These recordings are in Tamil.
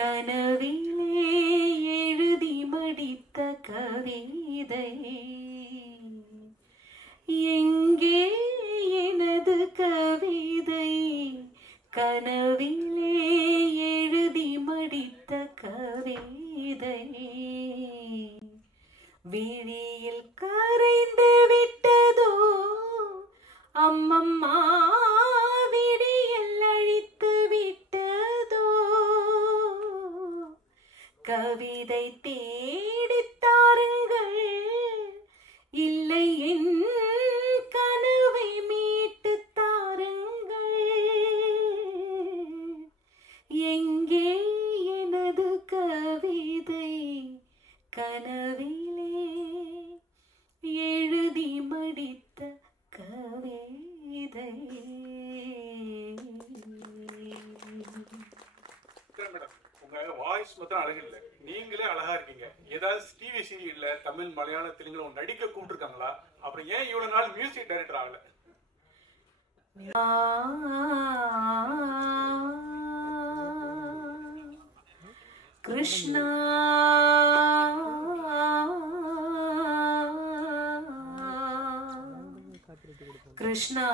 கனவிலே எழுதி மடித்த கவிதை எங்கே எனது கவிதை கனவிலே எழுதி மடித்த கவிதை விழியில் கரைந்து விட்டதோ அம்மம்மா விடியல் அழித்து விட்டதோ கவிதை தேடித் தாருங்கள் இல்லை என் கனவை மீட்டு தாருங்கள் எங்கே எனது கவிதை கனவிலே எழுதி மடித்த கவிதை. உங்க வாய்ஸ் மட்டும் அழகு இல்லை, நீங்களே அழகா இருக்கீங்க. ஏதாவது டிவி சீரியல்ல தமிழ் மலையாள தெலுங்குல நடிக்க கூப்பிட்டுருக்காங்களா? அப்புறம் ஏன் இவ்வளவு நாள் மியூசிக் டைரக்டர் ஆகல? கிருஷ்ணா கிருஷ்ணா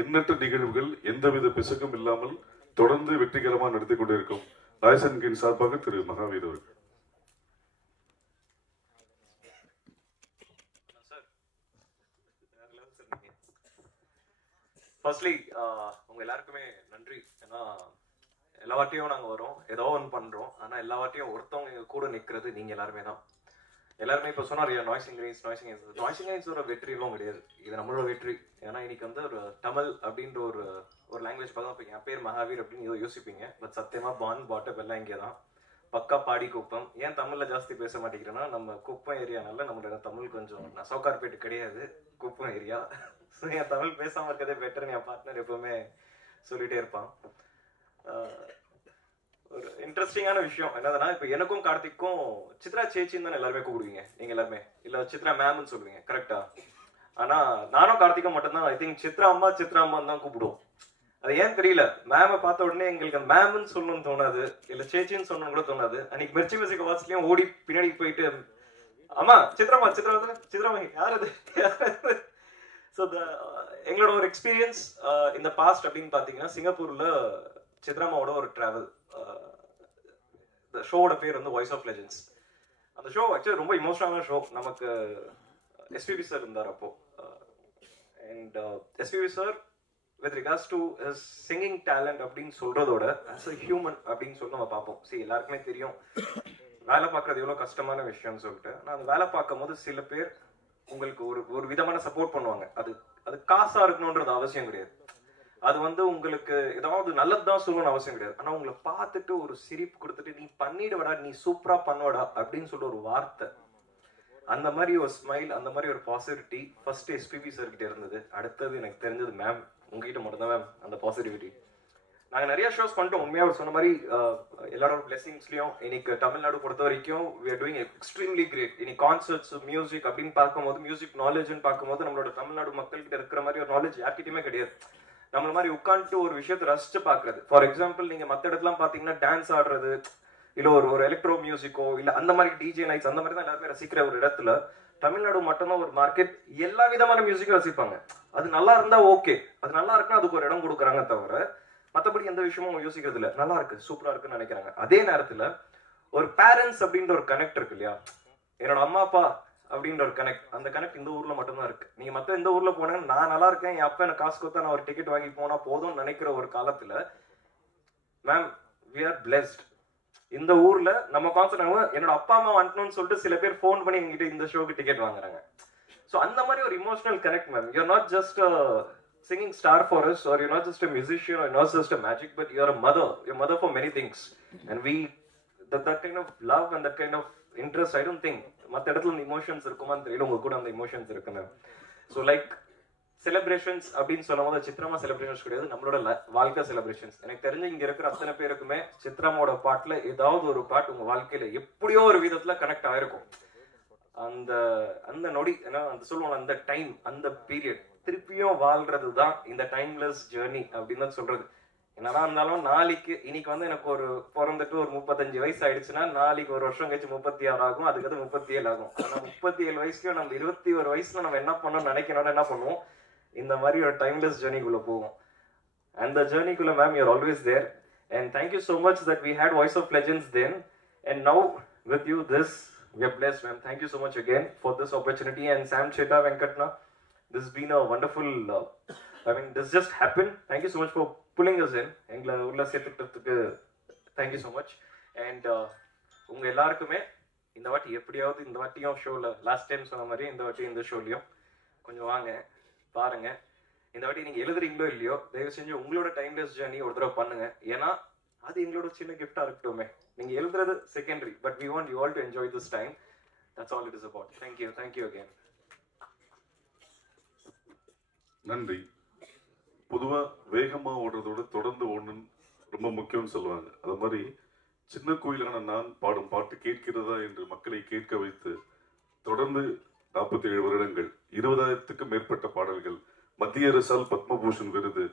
எண்ணற்ற நிகழ்வுகள் எந்தவித பிசகும் இல்லாமல் தொடர்ந்து வெற்றிகரமாக நடத்தி கொண்டிருக்கும் ராய்சன்கின் சார்பாக திரு மகாவீர் அவர்கள். ஃபர்ஸ்ட்லி உங்க எல்லாருக்குமே நன்றி. ஏன்னா எல்லா வாட்டியும் நாங்கள் வரோம், ஏதோ ஒன்று பண்றோம், ஆனா எல்லா வாட்டியும் ஒருத்தவங்க எங்க கூட நிற்கிறது நீங்க எல்லாருமே தான். எல்லாருமே இப்போ சொன்னார் நாய்ஸிங்கோட வெற்றியும் கிடையாது, இது நம்மளோட வெற்றி. ஏன்னா இன்னைக்கு வந்து ஒரு தமிழ் அப்படின்ற ஒரு லாங்குவேஜ் பார்த்தா இப்போ என் பேர் மகாவீர் அப்படின்னு யோசிப்பீங்க. பட் சத்தியமா பான் பாட்டப் எல்லாம் இங்கே தான். பக்கா பாடி குப்பம். ஏன் தமிழ்ல ஜாஸ்தி பேச மாட்டேங்கிறேன்னா நம்ம குப்பம் ஏரியானால நம்மளோட தமிழ் கொஞ்சம் நசோக்கார்பேட்டு கிடையாது, குப்பம் ஏரியா. ஸோ என் தமிழ் பேசாம இருக்கதே பெட்டர்னு என் பார்ட்னர் எப்பவுமே சொல்லிட்டே இருப்பான். ஒரு இன்ட்ரெஸ்டிங்கான விஷயம் என்னதுன்னா, இப்போ எனக்கும் கார்த்திக்கும் சித்ரா சேச்சின்னு தான் எல்லாருமே கூப்பிடுவீங்க நீங்க எல்லாருமே, இல்ல சித்ரா மேம்னு சொல்லுவீங்க கரெக்டா? ஆனா நானும் கார்த்திக்கும் மட்டும்தான் ஐ திங்க் சித்ரா அம்மான்னு தான் கூப்பிடுவோம். அது ஏன் தெரியல, மேம பார்த்த உடனே எங்களுக்கு மேம்னு சொல்லணும்னு தோணாது, இல்ல சேச்சின்னு சொல்லணும்னு கூட தோணாது. அன்னைக்கு மிர்ச்சி மியூசிக் அவார்ட்ஸ்லயும் ஓடி பின்னாடி போயிட்டு அம்மா சித்ராமா யார் அது. ஸோ எங்களோட ஒரு எக்ஸ்பீரியன்ஸ் இந்த பாஸ்ட் அப்படின்னு பாத்தீங்கன்னா, சிங்கப்பூர்ல சித்ராமாவோட ஒரு டிராவல். ஷோவோட பேர் வந்து வாய்ஸ் ஆஃப் லெஜெண்ட்ஸ். அந்த ஷோ ஆக்சுவலி ரொம்ப இமோஷனலான ஷோ. நமக்கு எஸ்பிபி சார் இருந்தார் அப்போ. And SPB sir with regards to his singing talent அப்படின்னு சொல்றதோட as a human அப்படின்னு சொல்லி நம்ம பார்ப்போம். சரி, எல்லாருக்குமே தெரியும் வேலை பார்க்கறது எவ்வளவு கஷ்டமான விஷயம்னு சொல்லிட்டு. நான் அந்த வேலை பார்க்கும் போது சில பேர் உங்களுக்கு ஒரு விதமான சப்போர்ட் பண்ணுவாங்க. அது காசா இருக்கணும்ன்றது அவசியம் கிடையாது, அது வந்து உங்களுக்கு ஏதாவது நல்லதுதான் சொல்லணும்னு அவசியம் கிடையாது. ஆனா உங்களை பார்த்துட்டு ஒரு சிரிப்பு கொடுத்துட்டு நீ பண்ணிடுவடா, நீ சூப்பரா பண்ணுவடா அப்படின்னு சொல்ற ஒரு வார்த்தை, அந்த மாதிரி ஒரு ஸ்மைல், அந்த மாதிரி ஒரு பாசிட்டிவிட்டி ஃபர்ஸ்ட் எஸ்பிபி சார் கிட்ட இருந்தது. அடுத்தது எனக்கு தெரிஞ்சது மேம் உங்ககிட்ட மட்டும்தான் மேம் அந்த பாசிட்டிவிட்டி. நாங்க நிறைய ஷோஸ் பண்ணிட்டோம். உண்மையா அவர் சொன்ன மாதிரி எல்லாரோட பிளெஸிங்ஸ்லயும் இன்னைக்கு தமிழ்நாடு பொறுத்த வரைக்கும் we are doing extremely great. இன்னைக்கு கான்சர்ட்ஸ், மியூசிக் அப்படின்னு பார்க்கும்போது, மியூசிக் நாலேஜ்னு பார்க்கும்போது நம்மளோட தமிழ்நாடு மக்கள்கிட்ட இருக்கிற மாதிரி ஒரு நாலேஜ் யார்கிட்டயுமே கிடையாது. நம்மள மாதிரி உட்காந்துட்டு ஒரு விஷயத்தை ரசிச்சு பாக்குறது. ஃபார் எக்ஸாம்பிள் நீங்க மத்த இடத்துல பாத்தீங்கன்னா டான்ஸ் ஆடுறது, இல்ல ஒரு எலக்ட்ரோ மியூசிக்கோ, இல்ல அந்த மாதிரி டிஜே நைட்ஸ், அந்த மாதிரி தான் எல்லாருமே ரசிக்கிற ஒரு இடத்துல தமிழ்நாடு மட்டும்தான் ஒரு மார்க்கெட். எல்லா விதமான மியூசிக்கும் ரசிப்பாங்க. அது நல்லா இருந்தா ஓகே, அது நல்லா இருக்குன்னா அதுக்கு ஒரு இடம் கொடுக்குறாங்க தவிர மற்றபடி எந்த விஷயமும் யோசிக்கிறது இல்லை. நல்லா இருக்கு, சூப்பரா இருக்குன்னு நினைக்கிறாங்க. அதே நேரத்துல ஒரு பேரண்ட்ஸ் அப்படின்ற ஒரு கனெக்ட் இருக்கு இல்லையா, என்னோட அம்மா அப்பா அப்படின்ற ஒரு கனெக்ட், அந்த கனெக்ட் இந்த ஊர்ல மட்டும்தான் இருக்கு. நீங்க மத்த எந்த ஊர்ல போனீங்கன்னா நான் நல்லா இருக்கேன், என் அப்பா எனக்கு காசு கொடுத்தா நான் ஒரு டிக்கெட் வாங்கி போனா போதும்னு நினைக்கிற ஒரு காலத்துல மேம் we are blessed. இந்த ஊர்ல நம்ம கான்சர்ட் என்னோட அப்பா அம்மா வந்துட்டோம்னு சொல்லிட்டு சில பேர் ஃபோன் பண்ணி எங்கிட்ட இந்த ஷோக்கு டிக்கெட் வாங்குறாங்க. ஸோ அந்த மாதிரி ஒரு emotional connect ma'am. You're not just singing star for us, or you're not just a musician, or you're not just a magic, but you're a mother. You're a mother for many things. And that kind of love and that kind of interest, I don't think மற்ற இடத்துல இந்த emotions இருக்குமான்னு தெரியல, உங்க கூட அந்த emotions இருக்கு மேம். ஸோ லைக் செலிப்ரேஷன்ஸ் அப்படின்னு சொல்லும் போது சித்ராமா செலிப்ரேஷன்ஸ் கிடையாது, நம்மளோட வாழ்க்கை செலிப்ரேஷன்ஸ். எனக்கு தெரிஞ்சு இங்க இருக்கிற அத்தனை பேருக்குமே சித்ராமாவோட பாட்டுல ஏதாவது ஒரு பாட்டு உங்க வாழ்க்கையில எப்படியோ ஒரு விதத்துல கனெக்ட் ஆயிருக்கும். அந்த அந்த நொடி, ஏன்னா அந்த சொல்லுவாங்க, அந்த டைம், அந்த பீரியட் திருப்பியும் வாழ்றது தான் இந்த டைம்லெஸ் ஜேர்னி அப்படின்னு தான் சொல்றது. என்னதான் இருந்தாலும் நாளைக்கு இன்னைக்கு வந்து எனக்கு ஒரு பிறந்துட்டு ஒரு 35 வயசு ஆயிடுச்சுன்னா நாளைக்கு ஒரு வருஷம் கழிச்சு 36 ஆகும், அதுக்கு அது 37 ஆகும். ஆனா 37 வயசுலயும் நம்ம 21 வயசுல நம்ம என்ன பண்ணணும்னு நினைக்கணும்னு என்ன பண்ணுவோம், இந்த மாதிரி ஒரு டைம்லெஸ் ஜேர்னிக்குள்ள போவோம். அந்த ஜேர்னிக்குள்ள ma'am you are always there. And thank you so much that we had Voice of Legends then, and now with you this we are blessed, ma'am. Thank you so much again for this opportunity. And Sam Cheta Venkatna, this has been a wonderful I mean this just happened. Thank you so much for pulling us in. எங்களை உள்ள சேர்த்துக்கிறதுக்கு thank you so much. And உங்க எல்லாருக்குமே இந்த வாட்டி எப்படியாவது இந்த வாட்டியும் ஷோல லாஸ்ட் டைம் சொன்ன மாதிரி இந்த வாட்டி இந்த ஷோலையும் கொஞ்சம் வாங்க பாருங்க. இந்த வாட்டி நீங்க எழுதுறீங்களோ இல்லையோ தயவு செஞ்சு உங்களோட டைம்லெஸ் ஜர்னி ஒரு தடவை பண்ணுங்க. ஏன்னா அது எங்களோட சின்ன கிஃப்டா இருக்கட்டுமே. நீங்க எழுதுறது secondary, but we want you all to enjoy this time. That's all it is about. Thank you again. நன்றி. பொதுவா வேகமா ஓடுறதோட தொடர்ந்து ஓடணும் ரொம்ப முக்கியம்னு சொல்லுவாங்க. அது மாதிரி சின்ன கோயிலான நான் பாடும் பாட்டு கேட்கிறதா என்று மக்களை கேட்க வைத்து தொடர்ந்து 47 வருடங்கள் 20,000க்கும் மேற்பட்ட பாடல்கள், மத்திய அரசால் பத்மபூஷன் விருது,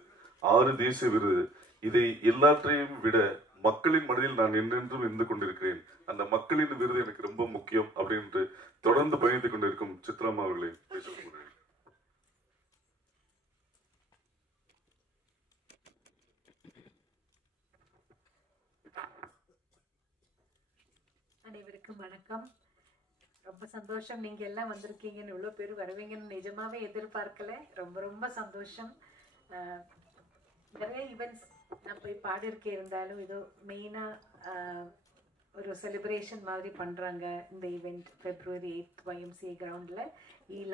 6 தேசிய விருது, இதை எல்லாற்றையும் விட மக்களின் மனதில் நான் என்றென்றும் இருந்து கொண்டிருக்கிறேன். அந்த மக்களின் விருது எனக்கு ரொம்ப முக்கியம் அப்படின்னு தொடர்ந்து பயணித்துக் கொண்டிருக்கும் சித்ராமா அவர்களை பேசுகிறேன். அனைவருக்கும் வணக்கம். ரொம்ப சந்தோஷம் நீங்க எல்லாம் வந்திருக்கீங்கன்னு, இவ்வளவு பேர் வருவீங்கன்னு நிஜமாவே எதிர்பார்க்கல. ரொம்ப ரொம்ப சந்தோஷம். நிறைய ஈவெண்ட்ஸ் நான் போய் பாடிருக்கே, இருந்தாலும் இதோ மெயினா ஒரு செலிப்ரேஷன் மாதிரி பண்றாங்க இந்த ஈவெண்ட். February 8th YMCA கிரவுண்ட்ல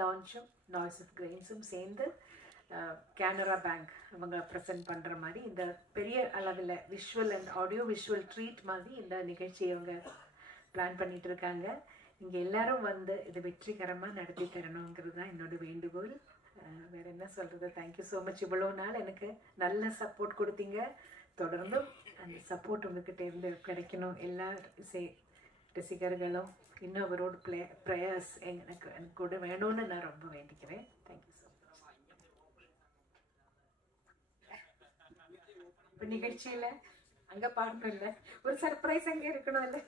லான்ச்சும் நாய்ஸ் ஆஃப் கிரெயின்ஸும் சேர்ந்து கேனரா பேங்க் அவங்க ப்ரெசென்ட் பண்ற மாதிரி இந்த பெரிய அளவில் visual and audio visual treat மாதிரி இந்த நிகழ்ச்சியை அவங்க பிளான் பண்ணிட்டு இருக்காங்க. இங்கே எல்லாரும் வந்து இது வெற்றிகரமாக நடத்தி தரணுங்கிறது தான் என்னோட வேண்டுகோள். வேற என்ன சொல்றது. Thank you so much. இவ்வளோ நாள் எனக்கு நல்ல சப்போர்ட் கொடுத்தீங்க. தொடர்ந்து அந்த சப்போர்ட் உங்ககிட்ட இருந்து கிடைக்கணும். எல்லா ரசிகர்களும் இன்னும் அவரோட ப்ரேயர்ஸ் எனக்கு கூட வேணும்னு நான் ரொம்ப வேண்டிக்கிறேன். Thank you so much. இப்போ நிகழ்ச்சியில் அங்கே பாடணும் இல்லை, ஒரு சர்ப்ரைஸ் அங்கே இருக்கணும் இல்லை.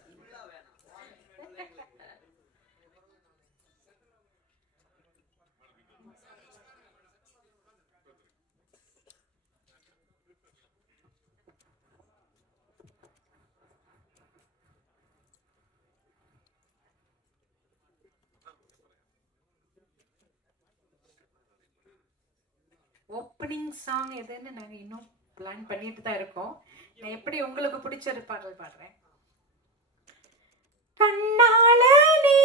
ஓப்பனிங் சாங் எதுன்னு நாங்கள் இன்னும் பிளான் பண்ணிட்டு தான் இருக்கோம். நான் எப்படி உங்களுக்கு பிடிச்ச ஒரு பாடல் பாடுறேன். கண்ணாளனே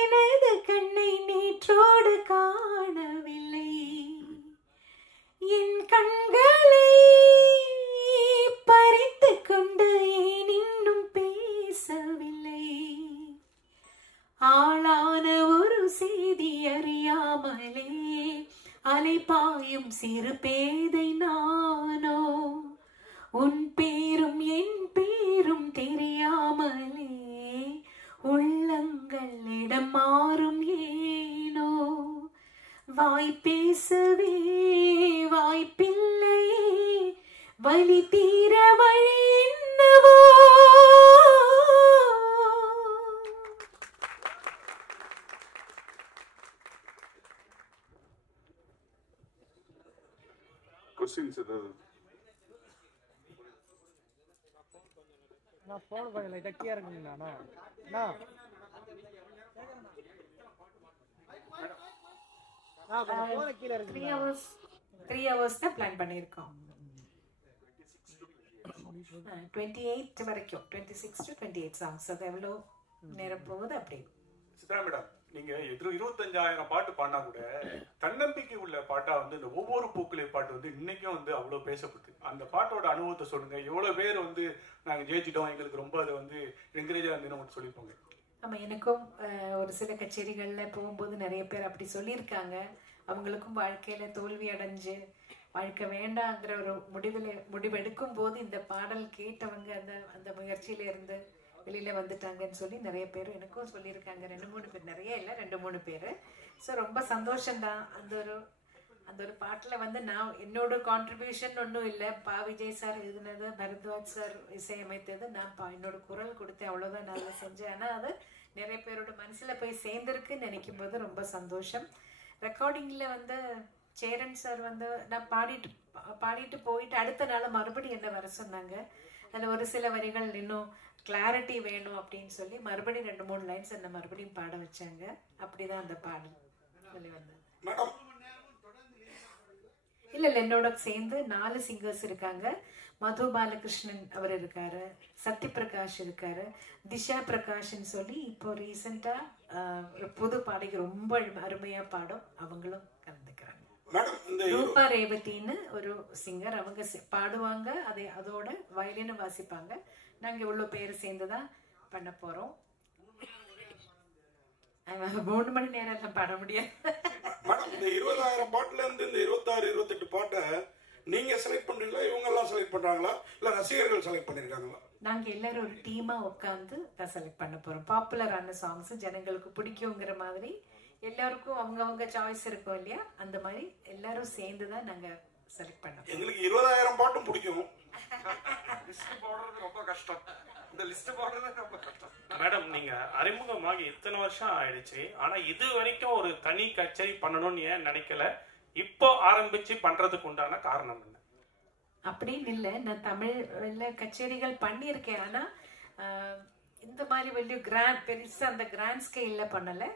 எனது கண்ணை நேற்றோடு காணவில்லை, என் கண்களை பறித்து கொண்டு ஏன் இன்னும் பேசவில்லை, ஆளான ஒரு செய்தி அறியாமலே அலைபாயும் சிறு பேதை நானோ, உன் பேரும் என் பேரும் தெரியாமலே உள்ளங்கள் இடம் மாறும் ஏனோ, வாய் பேசவே வாய்ப்பில்லையே வலி தீர வழி என்னவோ. நான் போன் கொஞ்சம் லைட்டா கிளியரா இருக்குங்கண்ணா. நான் போன் கீழ இருக்கு. 3 hours தான் பிளான் பண்ணியிருக்கோம். 28 வரைக்கும் 26 to 28 songs. அது எவ்வளோ நேரம் போகுது அப்படி. சித்ரா மேடம், நீங்க 25,000 பாட்டு பாடினா கூட தன்னம்பிக்கை உள்ள பாட்டா வந்து இந்த ஒவ்வொரு பூக்களை பாட்டு வந்து இன்னைக்கும் வந்து அவ்வளவு பேசப்படுது. அந்த பாட்டோட அனுபவத்தை சொல்லுங்க. எவ்வளவு பேர் வந்து நாங்க ஜெயிச்சிட்டோம், எங்களுக்கு ரொம்ப அதை வந்து என்கரேஜா இருந்து சொல்லிப்போங்க. ஆமா, எனக்கும் ஒரு சில கச்சேரிகள்ல போகும்போது நிறைய பேர் அப்படி சொல்லியிருக்காங்க. அவங்களுக்கும் வாழ்க்கையில் தோல்வி அடைஞ்சு வாழ்க்கை வேண்டாங்கிற ஒரு முடிவெடுக்கும் போது இந்த பாடல் கேட்டவங்க அந்த அந்த முயற்சியில இருந்து வெளியில வந்துட்டாங்கன்னு சொல்லி நிறைய பேர் எனக்கும் சொல்லியிருக்காங்க. 2-3 பேர், நிறைய இல்லை, 2-3 பேர். ஸோ ரொம்ப சந்தோஷம்தான். அந்த ஒரு பாட்டில் வந்து நான் என்னோட கான்ட்ரிபியூஷன் ஒன்றும் இல்லை. விஜய் சார் எழுதினது, பரத்வாஜ் சார் இசையமைத்தது, நான் என்னோட குரல் கொடுத்தேன், அவ்வளோதான் நான் செஞ்சேன். ஆனால் அது நிறைய பேரோட மனசில் போய் சேர்ந்துருக்குன்னு நினைக்கும் போது ரொம்ப சந்தோஷம். ரெக்கார்டிங்கில் வந்து சேரன் சார் வந்து நான் பாடிட்டு போயிட்டு அடுத்த நாள் மறுபடியும் என்ன வர சொன்னாங்க. அதில் ஒரு சில வரிகள் இன்னும் கிளாரிட்டி வேணும் அப்படின்னு சொல்லி மறுபடியும் 2-3 லைன்ஸ் என்ன மறுபடியும் பாட வச்சாங்க. அப்படிதான் அந்த பாடல் சொல்லி வந்தது. இல்ல என்னோட சேர்ந்து 4 சிங்கர்ஸ் இருக்காங்க. மது பாலகிருஷ்ணன் அவர் இருக்காரு, சத்யபிரகாஷ் இருக்காரு, திஷா பிரகாஷ்ன்னு சொல்லி இப்போ ரீசெண்டா ஒரு புது பாடகி ரொம்ப அருமையா பாடும், அவங்களும் கலந்துக்கிறாங்க. ரூபா ரேவதின்னு ஒரு சிங்கர், அவங்க பாடுவாங்க, அதோட வயலினும் வாசிப்பாங்க. நாங்க இவ்வளவு பேர் சேர்ந்துதான் பண்ண போறோம். 3 மணி நேரம் எல்லாம் பாட முடியாது. மேடம், இந்த 20,000 பாட்டுல இருந்து இந்த 26-28 பாட்டை நீங்க செலக்ட் பண்றீங்களா, இவங்க எல்லாம் செலக்ட் பண்றாங்களா, இல்ல ரசிகர்கள் செலக்ட் பண்ணிருக்காங்களா? நாங்க எல்லாரும் ஒரு டீமா உட்காந்து தான் செலக்ட் பண்ண போறோம். பாப்புலரான சாங்ஸ் ஜனங்களுக்கு பிடிக்குங்கிற மாதிரி எல்லாருக்கும் அவங்க சாய்ஸ் இருக்கும் இல்லையா, அந்த மாதிரி எல்லாரும் சேர்ந்து தான் நாங்க செலக்ட் பண்ணோம். எங்களுக்கு 20,000 பாட்டும் பிடிக்கும். ரொம்ப கஷ்டம். இந்த லிஸ்ட் போடுறது ரொம்ப கஷ்டம். மேடம், நீங்க அறிமுகமாகி இத்தனை வருஷம் ஆயிடுச்சு, ஆனா இது வரைக்கும் ஒரு தனி கச்சேரி பண்ணணும்னு ஏன் நினைக்கல? இப்போ ஆரம்பிச்சு பண்றதுக்கு உண்டான காரணம் என்ன? அப்படின்னு இல்லை, நான் தமிழ்ல கச்சேரிகள் பண்ணியிருக்கேன். ஆனா இந்த மாதிரி வெளியே பெருசா அந்த கிராண்ட் ஸ்கேல்ல பண்ணல.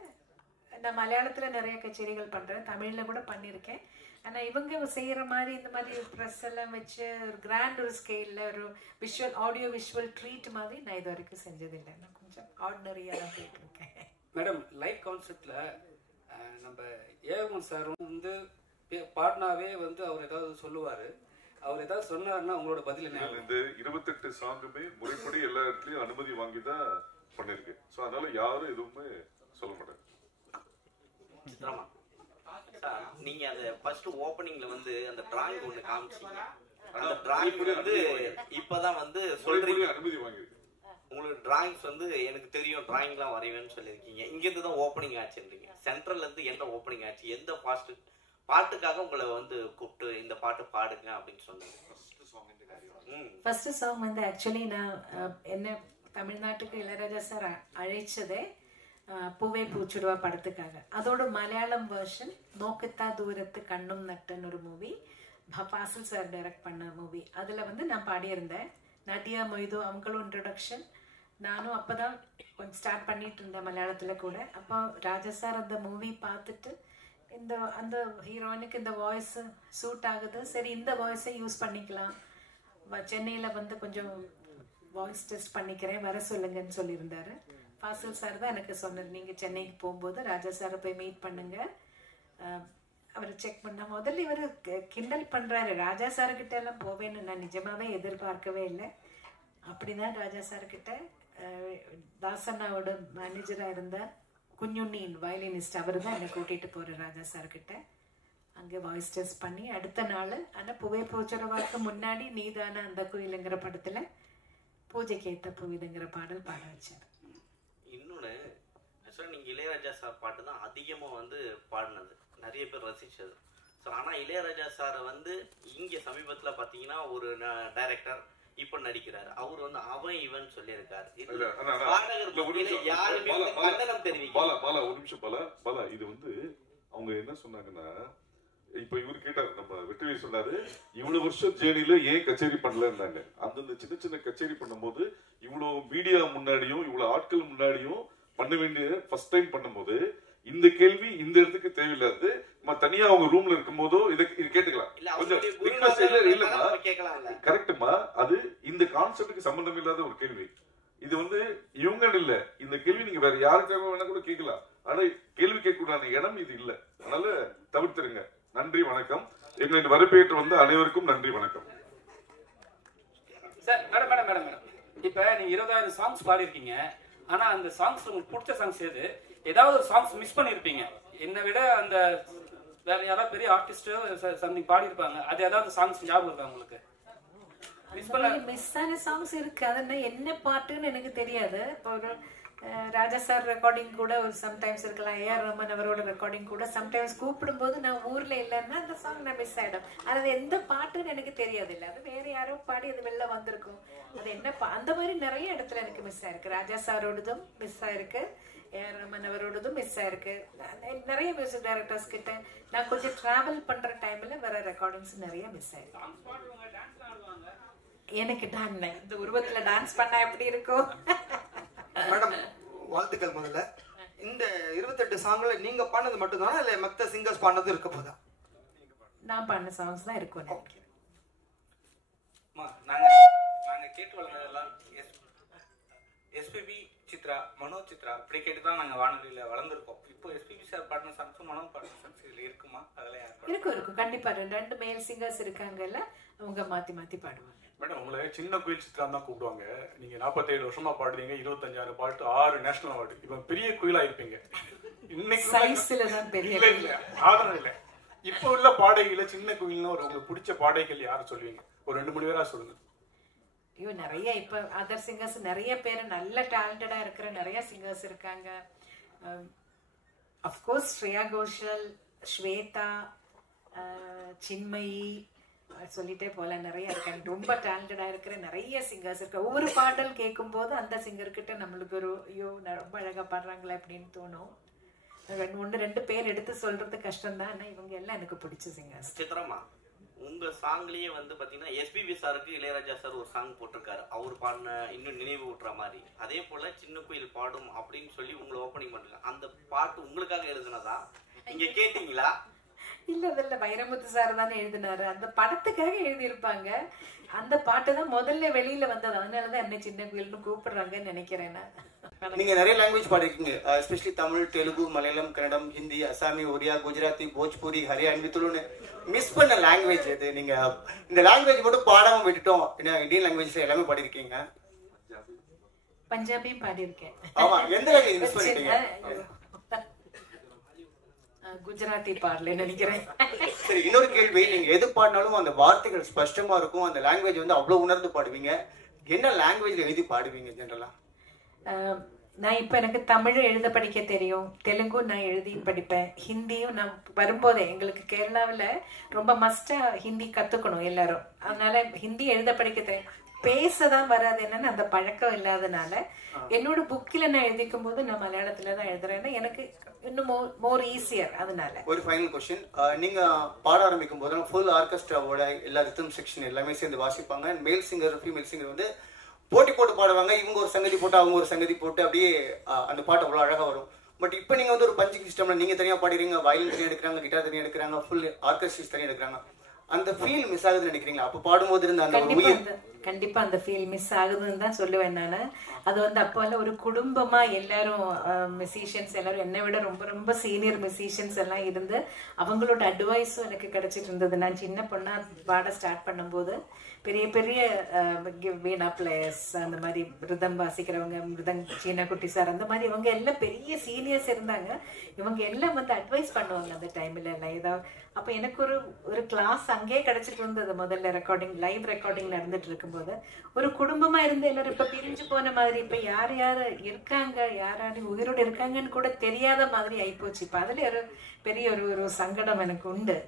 நான் மலையாளத்துல நிறைய கச்சேரிகள் பண்றேன், தமிழ்ல கூட பண்ணியிருக்கேன். ஆனா இவங்க செய்யற மாதிரி இந்த மாதிரி ப்ரெஸ் எல்லாம் வச்சு ஒரு கிராண்ட் ஒரு ஸ்கேல்ல ஒரு ஆடியோ விஷுவல் ட்ரீட் மாதிரி நான் இது வரைக்கும் செஞ்சதில்லை. நான் கொஞ்சம் ஆர்டினரியா தான் போயிட்டு இருக்கேன். மேடம், லைவ் கான்செப்ட்ல நம்ம ஏவன் சாரும் வந்து பாட்னாவே வந்து அவர் ஏதாவது சொல்லுவாரு. அவர் ஏதாவது சொன்னாருன்னா உங்களோட பதில் என்ன? இந்த 28 சாங்குமே முறைப்படி எல்லா இடத்துலயும் அனுமதி வாங்கி தான் பண்ணிருக்கு. ஸோ அதனால யாரும் எதுவுமே சொல்ல மாட்டாங்க. நீங்க அந்த ஃபர்ஸ்ட் ஓபனிங்ல வந்து அந்த டிராயிங் ஒன்னு காமிச்சீங்க. அந்த டிராயிங் வந்து இப்பதான் வந்து சொல்றீங்க அனுமதி வாங்கிருக்கு. உங்களுக்கு டிராயிங்ஸ் வந்து எனக்கு தெரியும், டிராயிங்லாம் வரைவேன்னு சொல்லியிருக்கீங்க. இங்க இருந்து தான் ஓப்பனிங் ஆச்சுன்றீங்க. சென்ட்ரல்ல இருந்து என்ன ஓப்பனிங் ஆச்சு? எந்த பாட்டுக்காக உங்களை வந்து கூப்பிட்டு இந்த பாட்டு பாடுங்க அப்படின்னு சொன்னாங்க? ஃபர்ஸ்ட் சாங் வந்து ஆக்சுவலி நான் என்ன தமிழ்நாட்டுக்கு இளையராஜா சார் அழைச்சதே பூவே பூச்சுடுவா படத்துக்காக. அதோட மலையாளம் வெர்ஷன் நோக்கத்தா தூரத்து கண்ணும் நட்டுன்னு ஒரு மூவி, ஃபாசில் சார் டைரக்ட் பண்ண மூவி. அதில் வந்து நான் பாடியிருந்தேன். நதியா மொய்தோ அவங்களும் இன்ட்ரொடக்ஷன், நானும் அப்போ தான் கொஞ்சம் ஸ்டார்ட் பண்ணிட்டு இருந்தேன் மலையாளத்தில் கூட. அப்போ ராஜா சார் அந்த மூவி பார்த்துட்டு அந்த ஹீரோயினுக்கு இந்த வாய்ஸ் சூட் ஆகுது, சரி இந்த வாய்ஸை யூஸ் பண்ணிக்கலாம், சென்னையில் வந்து கொஞ்சம் வாய்ஸ் டெஸ்ட் பண்ணிக்கிறேன், வர சொல்லுங்கன்னு சொல்லியிருந்தாரு. ஃபாசில் சார் தான் எனக்கு சொன்னார், நீங்கள் சென்னைக்கு போகும்போது ராஜா சாரை போய் மீட் பண்ணுங்க, அவர் செக் பண்ண. முதல்ல இவர் கிண்டல் பண்ணுறாரு, ராஜா சார்கிட்ட எல்லாம் போவேன்னு நான் நிஜமாவே எதிர்பார்க்கவே இல்லை. அப்படிதான் ராஜா சார்கிட்ட தாசண்ணாவோட மேனேஜராக இருந்த குஞ்சுண்ணின் வயலினிஸ்ட், அவர் தான் என்னை கூட்டிகிட்டு போகிற ராஜா சார்கிட்ட. அங்கே வாய்ஸ் டெஸ்ட் பண்ணி அடுத்த நாள், ஆனால் பூவே பூச்சுடுவாக்கு முன்னாடி நீதான அந்த கோயிலுங்கிற படத்தில் பூஜைக்கு ஏற்ற பூவிதுங்கிற பாடல் பாட வச்சார். இன்னொன்று ஆக்சுவலாக நீங்கள் இளையராஜா சார் பாட்டு தான் அதிகமாக வந்து பாடினது, நிறைய பேர் ரசிச்சது. ஸோ ஆனால் இளையராஜா சாரை வந்து இங்கே சமீபத்தில் பார்த்தீங்கன்னா ஒரு டைரக்டர் இப்போ நடிக்கிறாரு, அவர் வந்து அவன் இவன் சொல்லியிருக்காரு. யாருமே கண்டனம் தெரிவிக்கல. இது வந்து அவங்க என்ன சொன்னாங்கன்னா, இப்ப இவரு கேட்டாரு, நம்ம வெற்றி சொன்னாரு, இவ்வளவு வருஷம் ஜேர்னில ஏன் கச்சேரி பண்ணலன்னாங்க. அந்தந்த சின்ன சின்ன கச்சேரி பண்ணும்போது இவ்வளவு மீடியா முன்னாடியும் இவ்வளவு ஆட்கள் முன்னாடியும் பண்ண வேண்டிய ஃபர்ஸ்ட் டைம் பண்ணும்போது இந்த கேள்வி இந்த இடத்துக்கு தேவையில்லாது. தனியா அவங்க ரூம்ல இருக்கும் போதோ இது கேட்டுக்கலாம். கொஞ்சம் கரெக்டுமா, அது இந்த கான்செப்டுக்கு சம்பந்தம் இல்லாத ஒரு கேள்வி. இது வந்து இவங்க இல்ல, இந்த கேள்வி நீங்க வேற யாருக்காக வேணா கூட கேட்கலாம். ஆனா கேள்வி கேட்கக்கூடாத இடம் இது இல்ல, அதனால தவிர்த்துருங்க. நன்றி, வணக்கம். எங்களை வரவேற்று வந்த அனைவருக்கும் நன்றி, வணக்கம். Sir, madam madam madam madam இப்ப நீங்க 20,000 சாங்ஸ் பாடிருக்கீங்க. ஆனா அந்த சாங்ஸ் உங்களுக்கு பிடிச்ச சாங்ஸ் எது? ஏதாவது ஒரு சாங்ஸ் மிஸ் பண்ணிருப்பீங்க. என்னை விட அந்த வேற யாராவது பெரிய ஆர்டிஸ்டோ சம்திங் பாடியிருப்பாங்க, அது ஏதாவது சாங்ஸ் ஞாபகம் இருக்கா உங்களுக்கு? மிஸ் ஆன சாங்ஸ் இருக்கு. அது என்ன பாட்டுன்னு எனக்கு தெரியாது. இப்போ ஒரு ராஜா சார் ரெக்கார்டிங் கூட ஒரு சம்டைம்ஸ் இருக்கலாம், ஏஆர் ரஹ்மான் அவரோட ரெக்கார்டிங் கூட சம்டைம்ஸ் கூப்பிடும்போது நான் ஊர்ல இல்லைன்னா அந்த சாங் நான் மிஸ் ஆயிடும். அது எந்த பாட்டுன்னு எனக்கு தெரியாது. இல்லை, அது வேற யாரோ பாடி அது வெளில வந்திருக்கும். அது என்ன அந்த மாதிரி நிறைய இடத்துல எனக்கு மிஸ் ஆயிருக்கு. ராஜா சாரோடதும் மிஸ் ஆயிருக்கு, ஏஆர் ரஹ்மான் அவரோடதும் மிஸ் ஆயிருக்கு. நிறைய மியூசிக் டைரக்டர்ஸ் கிட்ட நான் கொஞ்சம் டிராவல் பண்ற டைம்ல வர ரெக்கார்டிங்ஸ் நிறைய மிஸ் ஆயிருக்கு. எனக்கு இந்த உருவத்துல டான்ஸ் பண்ணா எப்படி இருக்கும்? மேடம் வாழ்த்துக்கள். முதல்ல இந்த 28 சாங்ல நீங்க பாடினது மட்டும் தானா இல்ல மத்த சிங்கர்ஸ் பாடினது இருக்க போதா? நான் பாடின சாங்ஸ் தான் இருக்கும் நினைக்கிறேன். நாங்க கேட்டு வளர்ந்ததெல்லாம் எஸ்பிபி சித்ரா, மனோஜ் சித்ரா இப்படி கேட்டு தான் நாங்க வானொலியில வளர்ந்துருக்கோம். இப்போ எஸ்பிபி சார் பாடின சாங்ஸும் மனோ பாடின சாங்ஸ் இதுல இருக்குமா? அதெல்லாம் இருக்கும் கண்டிப்பா. ரெண்டு மேல் சிங்கர்ஸ் இருக்காங்கல்ல, அவங்க மாத்தி மாத்தி பாடுவாங்க. மேடம், உங்களை சின்ன குயில் சித்ரா தான் கூப்பிடுவாங்க. நீங்க 47 வருஷமா பாடுறீங்க, 25,000 பாட்டு, 6 நேஷனல் அவார்டு. இப்ப பெரிய குயிலா இருப்பீங்க. இன்னைக்கு சைஸ்ல தான் பெரிய இல்ல ஆதரவு இல்ல. இப்ப உள்ள பாடகையில சின்ன குயில்னு ஒரு உங்களுக்கு பிடிச்ச பாடகைகள் யாரு சொல்லுவீங்க? ஒரு 2-3 பேரா சொல்லுங்க. ஐயோ, நிறைய இப்ப அதர் சிங்கர்ஸ் நிறைய பேர் நல்ல டேலண்டடா இருக்கிற நிறைய சிங்கர்ஸ் இருக்காங்க. அஃப்கோர்ஸ் ஸ்ரேயா கோஷல், ஸ்வேதா, சின்மயி, சொல்லிட்டே போல நிறைய இருக்காங்க. ரொம்ப டேலண்டடா இருக்கிற நிறைய சிங்கர்ஸ் இருக்கு. ஒவ்வொரு பாடல் கேட்கும் போது அந்த சிங்கர் கிட்ட நம்மளுக்கு ஒரு ஐயோ ரொம்ப அழகா பாடுறாங்களே அப்படின்னு தோணும். 1-2 பேர் எடுத்து சொல்றது கஷ்டம் தான். ஆனா இவங்க எல்லாம் எனக்கு பிடிச்ச சிங்கர்ஸ். சித்ராமா, உங்க சாங்லயே வந்து பாத்தீங்கன்னா எஸ்பிபி சாருக்கு இளையராஜா சார் ஒரு சாங் போட்டிருக்காரு, அவர் பாடின இன்னும் நினைவு ஊட்டுற மாதிரி. அதே போல சின்ன குயில் பாடும் அப்படின்னு சொல்லி உங்களை ஓப்பனிங் பண்றாங்க. அந்த பாட்டு உங்களுக்காக எழுதுனதா? நீங்க கேட்டீங்களா? இல்ல வைரமுத்து சார் தானே எழுதினாரு. அந்த படத்துக்காக எழுதியிருப்பாங்க. அந்த பாட்டு தான் முதல்ல வெளியில வந்தது. அதனாலதான் என்ன சின்ன குயில்னு கூப்பிடுறாங்கன்னு நினைக்கிறேன். நீங்க நிறைய லாங்குவேஜ் பாடிருக்கீங்க, எஸ்பெஷலி தமிழ், தெலுங்கு, மலையாளம், கன்னடம், ஹிந்தி, அசாமி, ஒரியா, குஜராத்தி, போஜ்பூரி, ஹரியான்வி, துளுன்னு மிஸ் பண்ண லாங்குவேஜ் எது? நீங்க இந்த லாங்குவேஜ் மட்டும் பாடாம விட்டுட்டோம். இந்தியன் லாங்குவேஜ்ல எல்லாமே பாடிருக்கீங்க. பஞ்சாபியும் பாடியிருக்கேன். ஆமா, எந்த லாங்குவேஜ் மிஸ் பண்ணிட்டீங்க? குஜராத்தி பாடல நினைக்கிறேன். சரி, இன்னொரு கேள்வி. நீங்க எது பாடினாலும் அந்த வார்த்தைகள் ஸ்பஷ்டமா இருக்கும், அந்த லாங்குவேஜ் வந்து அவ்வளவு உணர்ந்து பாடுவீங்க. என்ன லாங்குவேஜ்ல எழுதி பாடுவீங்க ஜெனரலா? நான் இப்ப எனக்கு தமிழ் எழுத படிக்க தெரியும், தெலுங்கு நான் எழுதி படிப்பேன், ஹிந்தியும் நான் வரும்போதே எங்களுக்கு கேரளாவில் ரொம்ப மஸ்டா ஹிந்தி கத்துக்கணும் எல்லாரும். அதனால ஹிந்தி எழுத படிக்க தெரியும், பேசதான் வராது. என்னன்னு அந்த பழக்கம் இல்லாதனால என்னோட புக்கில நான் எழுதிக்கும் போது நான் மலையாளத்துல தான் எழுதுறேன். எனக்கு இன்னும் மோர் ஈஸியர். அதனால ஒரு ஃபைனல் கொஸ்டின். நீங்க பாட ஆரம்பிக்கும் போது ஃபுல் ஆர்கெஸ்ட்ராவோட எல்லா ரிதம் செக்ஷன் எல்லாமே சேர்ந்து வாசிப்பாங்க. மேல் சிங்கர், ஃபீமேல் சிங்கர் வந்து போட்டி போட்டு பாடுவாங்க. இவங்க ஒரு சங்கதி போட்டு அவங்க ஒரு சங்கதி போட்டு அப்படியே அந்த பாட்டு அவ்வளோ அழகா வரும். பட் இப்போ நீங்க வந்து ஒரு பஞ்சிங் சிஸ்டம்ல நீங்க தனியா பாடுறீங்க, வயலின் தனியா எடுக்கிறாங்க, கிட்டார் தனியா எடுக்கிறாங்க, ஃபுல் ஆர்கெஸ்ட்ரா தனியா எடுக்கிறாங்க. அந்த ஃபீல் மிஸ் ஆகுதுன்னு நினைக்கிறீங்களா? அப்ப பாடும்போது இருந்த அந்த கண்டிப்பா அந்த ஃபீல் மிஸ் ஆகுதுன்னு தான் சொல்லுவேன் நானு. அது வந்து அப்போல்லாம் ஒரு குடும்பமா எல்லாரும் மியூசிஷியன்ஸ் எல்லாரும் என்னை விட ரொம்ப ரொம்ப சீனியர் மியூசிஷியன்ஸ் எல்லாம் இருந்து அவங்களோட அட்வைஸும் எனக்கு கிடைச்சிட்டு இருந்தது. நான் சின்ன பொண்ணா பாட ஸ்டார்ட் பண்ணும்போது பெரிய பெரிய வீணா பிளேயர்ஸ், அந்த மாதிரி ரிதம் வாசிக்கிறவங்க, சீனா குட்டி சார், அந்த மாதிரி இவங்க எல்லாம் பெரிய சீனியர்ஸ் இருந்தாங்க. இவங்க எல்லாம் வந்து அட்வைஸ் பண்ணுவாங்க அந்த டைம்ல எல்லாம் ஏதாவது. அப்ப எனக்கு ஒரு கிளாஸ் அங்கேயே கிடைச்சிட்டு இருந்தது. முதல்ல ரெக்கார்டிங், லைவ் ரெக்கார்டிங் நடந்துட்டு இருக்கும்போது ஒரு குடும்பமா இருந்து எல்லாரும் இப்ப பிரிஞ்சு போன மாதிரி, இப்ப யார் யாரு இருக்காங்க, யாராரு உயிரோடு இருக்காங்கன்னு கூட தெரியாத மாதிரி ஆயிப்போச்சு. இப்ப அதுல ஒரு பெரிய ஒரு சங்கடம் எனக்கு உண்டு.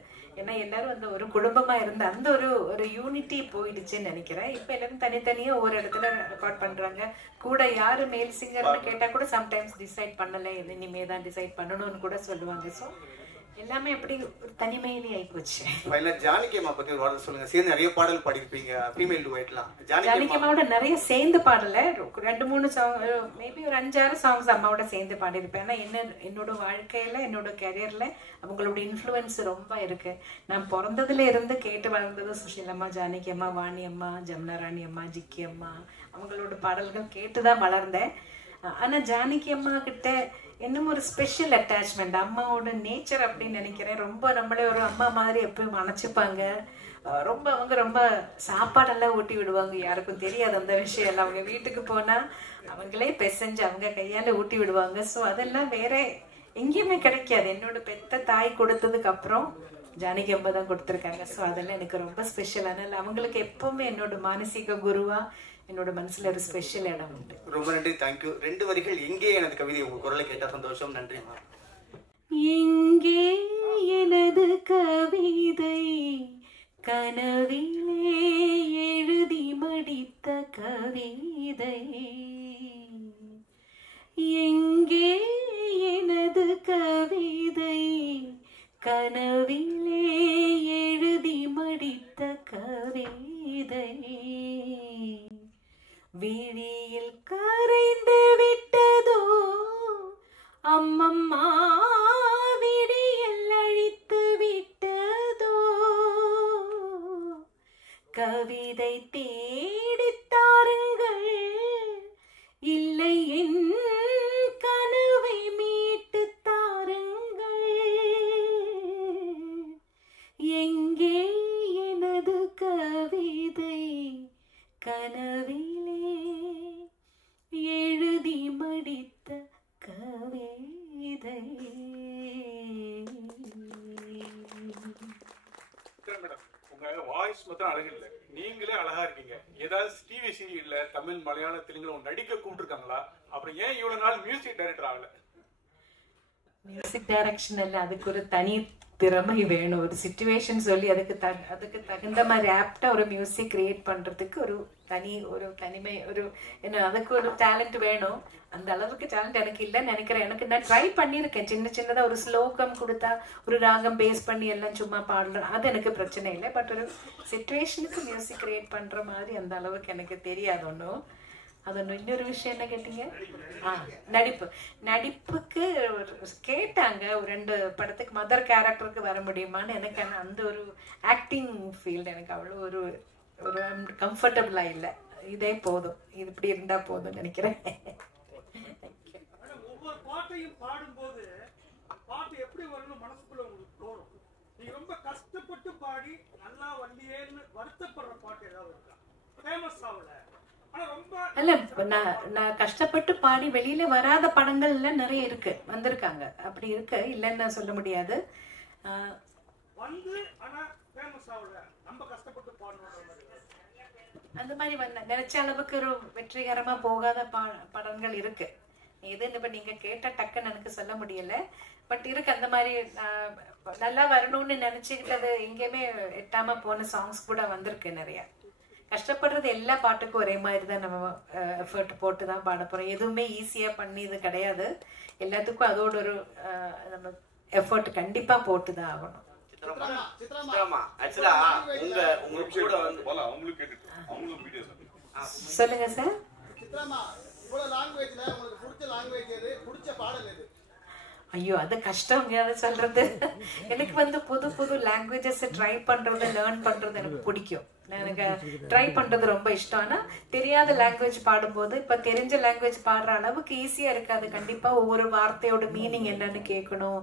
ஏன்னா எல்லாரும் அந்த ஒரு குடும்பமா இருந்த அந்த ஒரு யூனிட்டி போயிடுச்சுன்னு நினைக்கிறேன். இப்ப எல்லாரும் தனித்தனியா ஒரு இடத்துல ரெக்கார்ட் பண்றாங்க. கூட யாரு மேல் சிங்கர்னு கேட்டா கூட சம்டைம்ஸ் டிசைட் பண்ணல, இனிமே தான் டிசைட் பண்ணணும்னு கூட சொல்லுவாங்க. ஸோ எல்லாமே அப்படி ஒரு தனிமையிலே ஆயிப்போச்சு. ஜானகியம்மா பத்தி ஒரு வார்த்தை சொல்லுங்க. சேர்ந்து நிறைய பாடல் பாடிருப்பீங்க, ஃபீமேல் டுவைட்லாம். ஜானகியம்மாவோட நிறைய சேர்ந்து பாடல, 2-3 சாங், மேபி ஒரு 5-6 சாங்ஸ் அம்மாவோட சேர்ந்து பாடிருப்பேன். ஆனா என்னோட வாழ்க்கையில, என்னோட கரியர்ல அவங்களோட இன்ஃப்ளூயன்ஸ் ரொம்ப இருக்கு. நான் பிறந்ததுல இருந்து கேட்டு வளர்ந்தது சுஷீலம்மா, ஜானகி அம்மா, வாணி அம்மா, ஜமுனா ராணி அம்மா, ஜிக்கி அம்மா, அவங்களோட பாடல்கள் கேட்டுதான் வளர்ந்தேன். ஆனா ஜானகி அம்மா கிட்ட இன்னும் ஒரு ஸ்பெஷல் அட்டாச்மெண்ட், அம்மாவோட நேச்சர் அப்படின்னு நினைக்கிறேன். ரொம்ப நம்மளே ஒரு அம்மா மாதிரி எப்பயும் அணைச்சிப்பாங்க. ரொம்ப அவங்க ரொம்ப சாப்பாடெல்லாம் ஊட்டி விடுவாங்க, யாருக்கும் தெரியாது அந்த விஷயம் எல்லாம். அவங்க வீட்டுக்கு போனா அவங்களே பெசஞ்சு அவங்க கையால ஊட்டி விடுவாங்க. ஸோ அதெல்லாம் வேற எங்கேயுமே கிடைக்காது. என்னோட பெத்த தாய் கொடுத்ததுக்கு அப்புறம் ஜானகி அம்மா தான் கொடுத்துருக்காங்க. ஸோ அதெல்லாம் எனக்கு ரொம்ப ஸ்பெஷல். அதனால அவங்களுக்கு எப்பவுமே என்னோட மானசீக குருவா என்னோட மனசுல ஒரு ஸ்பெஷல் இடம் உண்டு. ரொம்ப நன்றி, தேங்க்யூ. 2 வரிகள் எங்கே எனது கவிதை உங்க குரலை கேட்டா சந்தோஷம். நன்றிமா. எங்கே எனது கவிதை கனவிலே எழுதி மடித்த கவிதை, எங்கே எனது கவிதை கனவிலே எழுதி மடித்த கவிதை, விழியில் கரைந்து விட்டதோ அம்மம்மா, விடியல் அழித்து விட்டதோ, கவிதை தேடித்தாருங்கள், இல்லை என் கனவை மீட்டு தாருங்கள், எங்கே எனது கவிதை கனவிலே எழுதி மடித்த கவிதை. மேடம், உங்க வாய்ஸ் மட்டும் அழகு இல்லை, நீங்களே அழகா இருக்கீங்க. ஏதாவது டிவி சீரியல்ல தமிழ் மலையாள தெலுங்குல நடிக்க கூப்பிட்டுருக்காங்களா? அப்புறம் ஏன் இவ்வளவு நாள் மியூசிக் டைரக்டர் ஆகல? மியூசிக் டைரக்ஷன் அல்ல, அதுக்கு ஒரு தனி திறமை வேணும். ஒரு சிச்சுவேஷன் சொல்லி அதுக்கு தகுந்த மாதிரி ஆப்டா ஒரு மியூசிக் கிரியேட் பண்றதுக்கு ஒரு தனிமை, ஒரு என்ன, அதுக்கு ஒரு டேலண்ட் வேணும். அந்த அளவுக்கு டேலண்ட் எனக்கு இல்லைன்னு நினைக்கிறேன். எனக்கு நான் ட்ரை பண்ணியிருக்கேன், சின்னதா ஒரு ஸ்லோகம் கொடுத்தா ஒரு ராகம் பேஸ் பண்ணி எல்லாம் சும்மா பாடுறேன், அது எனக்கு பிரச்சனை இல்லை. பட் ஒரு சிச்சுவேஷனுக்கு மியூசிக் கிரியேட் பண்ற மாதிரி அந்த அளவுக்கு எனக்கு தெரியாது ஒன்றும். அது ஒன்று. இன்னொரு விஷயம் என்ன கேட்டீங்க? நடிப்புக்கு கேட்டாங்க, ஒரு 2 படத்துக்கு மதர் கேரக்டருக்கு வர முடியுமான்னு. எனக்கு அந்த ஒரு ஆக்டிங் ஃபீல்டு எனக்கு அவ்வளோ ஒரு கம்ஃபர்டபுளா இல்லை. இதே போதும், இது இப்படி இருந்தா போதும் நினைக்கிறேன். ஒவ்வொரு பாட்டையும் பாடும்போது பாட்டு எப்படி வரணும் மனசுக்குள்ள உங்களுக்கு தோணும். நீங்க ரொம்ப கஷ்டப்பட்டு பாடி நல்லா வண்டியேன்னு வருத்தப்படுற பாட்டு ஏதாவது இருக்கா? ஃபேமஸ் ஆகல, இல்ல, நான் கஷ்டப்பட்டு பாடி வெளியில வராத படங்கள்ல நிறைய இருக்கு, வந்திருக்காங்க. அப்படி இருக்கு, இல்லைன்னு சொல்ல முடியாது. அந்த மாதிரி நினைச்ச அளவுக்கு ஒரு வெற்றிகரமா போகாத படங்கள் இருக்கு. எதுன்னு இப்ப நீங்க கேட்ட டக்குன்னு எனக்கு சொல்ல முடியல. பட் இருக்கு அந்த மாதிரி. நல்லா வரணும்னு நினைச்சுக்கிட்டது எங்கேயுமே எட்டாம போன சாங்ஸ் கூட வந்திருக்கு நிறைய. கஷ்டப்படுறது எல்லா பாட்டுக்கும் ஒரே மாதிரி தான் நம்ம எஃபர்ட் போட்டு தான் பாட போறோம். எதுவுமே ஈஸியா பண்ணி இது கிடையாது. எல்லாத்துக்கும் அதோட ஒரு நம்ம எஃபர்ட் கண்டிப்பா போட்டு தான் ஆகணும். சொல்லுங்க சார். ஐயோ, அது கஷ்டம் சொல்றது. எனக்கு புது லாங்குவேஜஸ் ட்ரை பண்றது, லேர்ன் பண்றது எனக்கு பிடிக்கும். எனக்கு ட்ரை பண்றது ரொம்ப இஷ்டம். ஆனா தெரியாத லாங்குவேஜ் பாடும்போது இப்ப தெரிஞ்ச லாங்குவேஜ் பாடுற அளவுக்கு ஈஸியா இருக்காது. கண்டிப்பா ஒவ்வொரு வார்த்தையோட மீனிங் என்னன்னு கேட்கணும்,